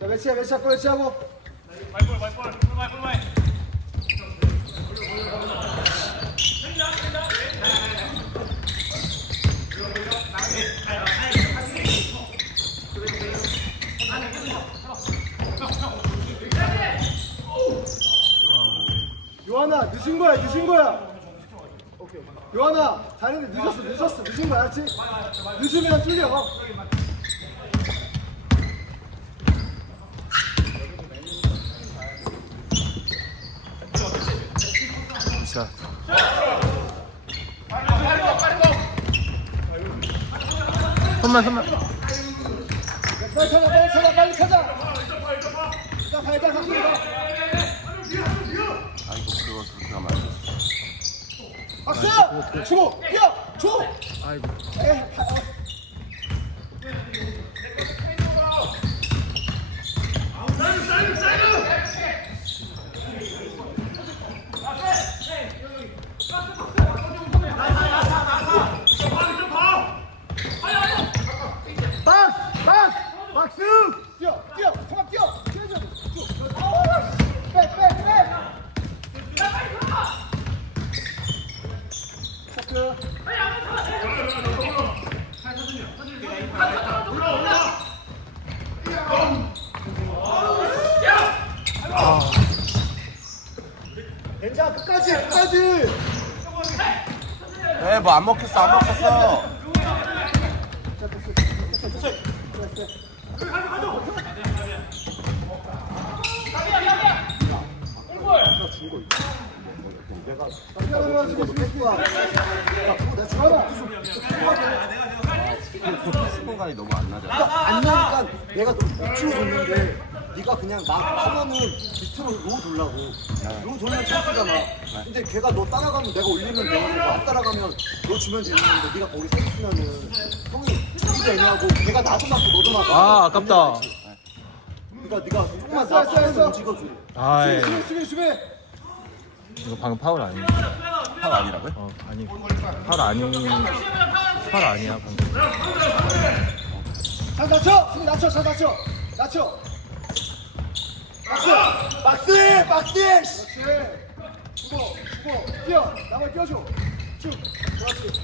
자, 매치야, 매치하고, 매치하고. 요한아, 늦은 거야, 늦은 거야. 요한아, 잘했는데 늦었어, 늦었어, 늦은 거야, 알지? 늦으면 뚫려. 자. 손만 손만. 빨리 찾아, 빨리 찾아, 빨리 찾아. 자, 발달 갖고 가. 아이고 그거 그렇게 하면 안 돼. 박수! 주고, 뛰어, 줘. 아이고. 에이, 파- 어. 박스 박스 박스. 뛰어, 뛰어, 잠깐 뛰어. 뛰어줘. 쭉. 아우, 빼, 빼, 빼. 체크. 괜찮아, 끝까지, 끝까지. 에 뭐 안 먹혔어 안 먹혔어. 공간이 너무 안 나잖아. 안 나니까 내가 너 밑으로 줬는데 네가 그냥 막 하면은 밑으로 로 돌라고 로 돌면 찬스잖아 근데 걔가 너 따라가면 내가 올리면 되고 너안 따라가면 너 주면 되는 건데 네가 거기 서 있으면은 형이 주기도 애매하고 걔가 나도 맞고 너도 맞고 아, 아깝다. 그러니까 네가 조금만 했어, 나 했어, 했어. 움직여줘 아이. 수비, 수비, 수비. 이거 방금 파울 아니야? 팔 아니라고요? 어 아니. 파울 아니. 파울 아니야 방금. 잘 낮춰! 수비 낮춰, 잘 낮춰. 낮춰. 박스! 박스! 박스! 그렇지. 주고, 주고, 뛰어. 나머지 뛰어줘. 쭉. 그렇지.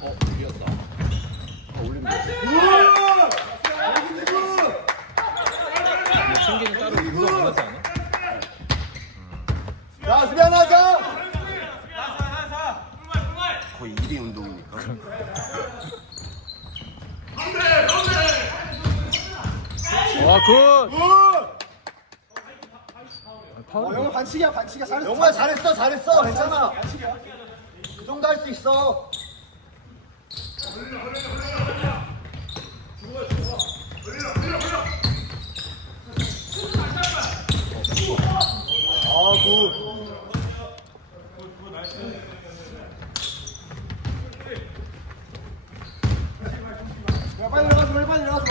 어 이겼다. 어 올리면 돼. 승기는 따로 안 하지 않아? 자, 수비 하나 하자. 거의 1위 운동이니까. 와 굿. 어. 영호 반칙이야, 반칙이야. 잘했어. 영호야 잘했어 잘했어 괜찮아 반칙이야. 그 정도 할 수 있어 아구 야 빨리 들어가서 빨리 빨리 들어가서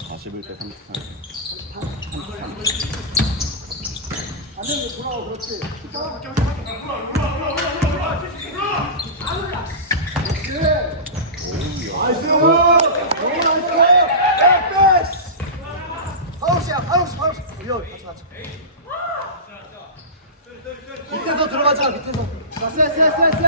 아, 41대 33. 안되면 돌아와 그렇지 나이스 나이스 밑에서 들어가자 밑에서 자셋셋셋셋셋셋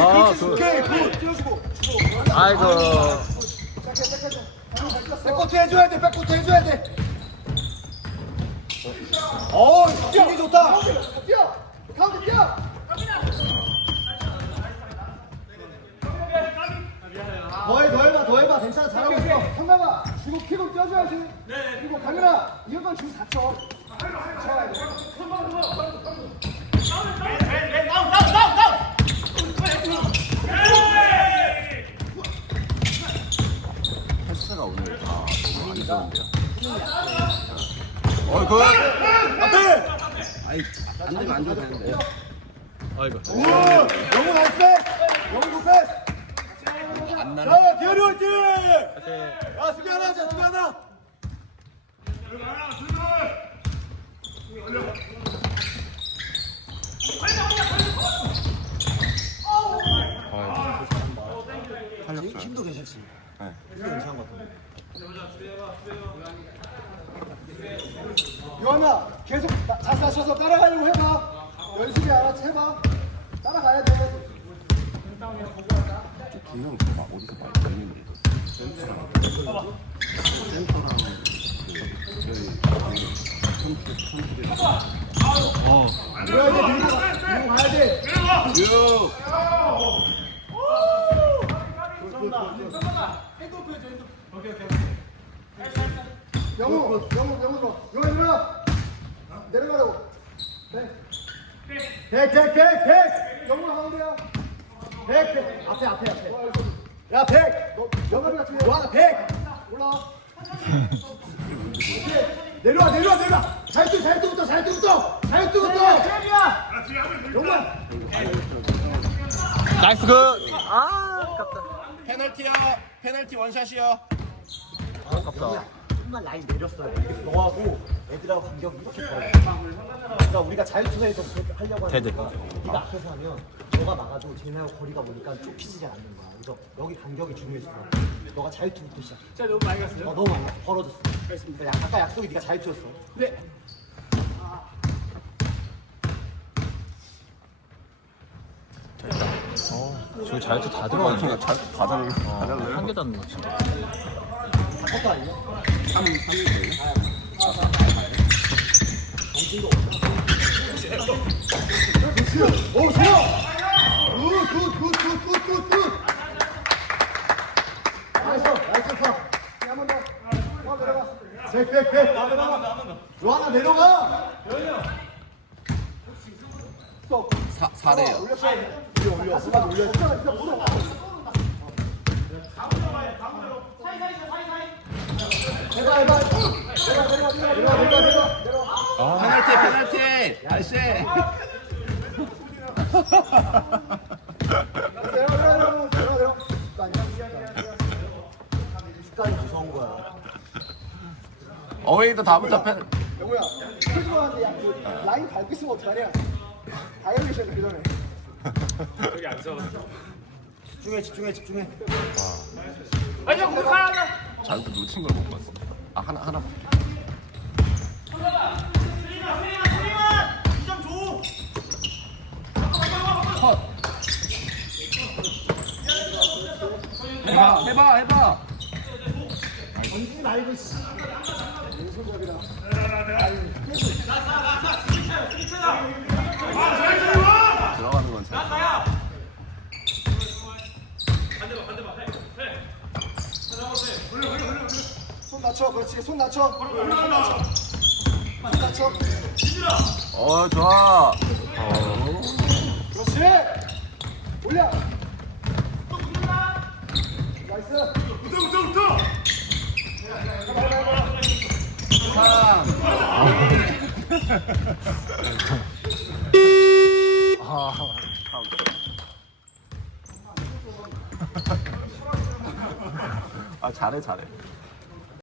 아, 그렇지. 굿. 오케이 굿 뛰어주고 주고. 아이고. 백코트 해줘야 돼 백코트 해줘야 돼. 어, 뛰기 좋다. 뛰어! 가운데 뛰어! 더 해 더 해봐. 더 해봐. 괜찮아. 잘하고 있어. 상남아 주고 키고 뛰어줘야지. 그리고 강민아 이런 건 지금 다쳐. 쳐야 돼 패스가 오늘 다 너무 안 좋은데요. 어, 그 앞에. 아이, 안 되면 안 줘도 되는데. 아이고. 오! 영우 나이스 안 나는. 자 기현이 화이팅 야 수비 하나 하자 수비 하나 살렸어요. 힘도 괜찮지. 네. 힘도 괜찮은 것 같아. 요한아 계속 나- 자세 낮춰서 따라가려고 해봐 연습이 알아서 해봐 따라가야 돼 제가 어디서 많이 봤는데. 센터랑. 센터랑 그 저희 선수 선수들. 밀어야 돼 밀고 가- 밀고 가야 돼 유. 영우 영우 영우 들어 영우 들어 내려가라고 백 백 백백 영 백! 앞에, 앞에, 앞에. 야, 백! 영업이 같이 해. 와, 백! 올라와. 내려와, 내려와, 내려와. 자유투, 자유투부터, 자유투부터. 자유투부터. 네, 정말. 나이스 굿. 아, 아깝다. 페널티야. 페널티 원샷이요. 아깝다. 정말 라인 내렸어요. 너하고 애들하고 간격 이렇게 벌어. 그러니까 우리가 자유투에서 하려고 하는 데드. 네가 앞에서 하면 너가 막아도 쟤네하고 거리가 보니까 좁히지 잘 않는 거야. 그래서 여기 간격이 중요해서 너가 자유투부터 시작. 진짜 너무 많이 갔어요? 어, 너무 많이 갔어. 벌어졌어. 그렇습니다. 야, 아까 약속이 네가 자유투였어. 네. 어, 저기 자유투 다 어, 들어가네. 제가 잘, 다 잘, 다한 잘라요. 개 잡는 거 진짜. 아까 아니야? 3, 3이에요. 오 좋아 굿굿굿 굿굿굿굿 나이스 나이스 파 한번 더 어, 내려가 백백백 내려가 요하나 내려가 스톱 4, 4대요. 올렸어 올려 올려 올려 진짜 무서워 해봐 해봐 내려가 내려가 내려가 내려가 내려가 내려가 페널티, 페널티. 나이 어웨이도 다음부터 페널. 영우야 크지만한데 야, 그 라인 밟고 있으면 어떡하냐 바이올레이션 이러네 집중해, 집중해, 집중해. 잘도 놓친 걸 못 봤어. 아, 하나, 하나. 컷. 해봐, 해봐, 해봐. 던지지 말고 씨 들어가는 건 잘. 손 낮춰 그렇지 손 낮춰 손 낮춰 어, 좋아. 그렇지 올려 삼. 아, 잘해, 잘해.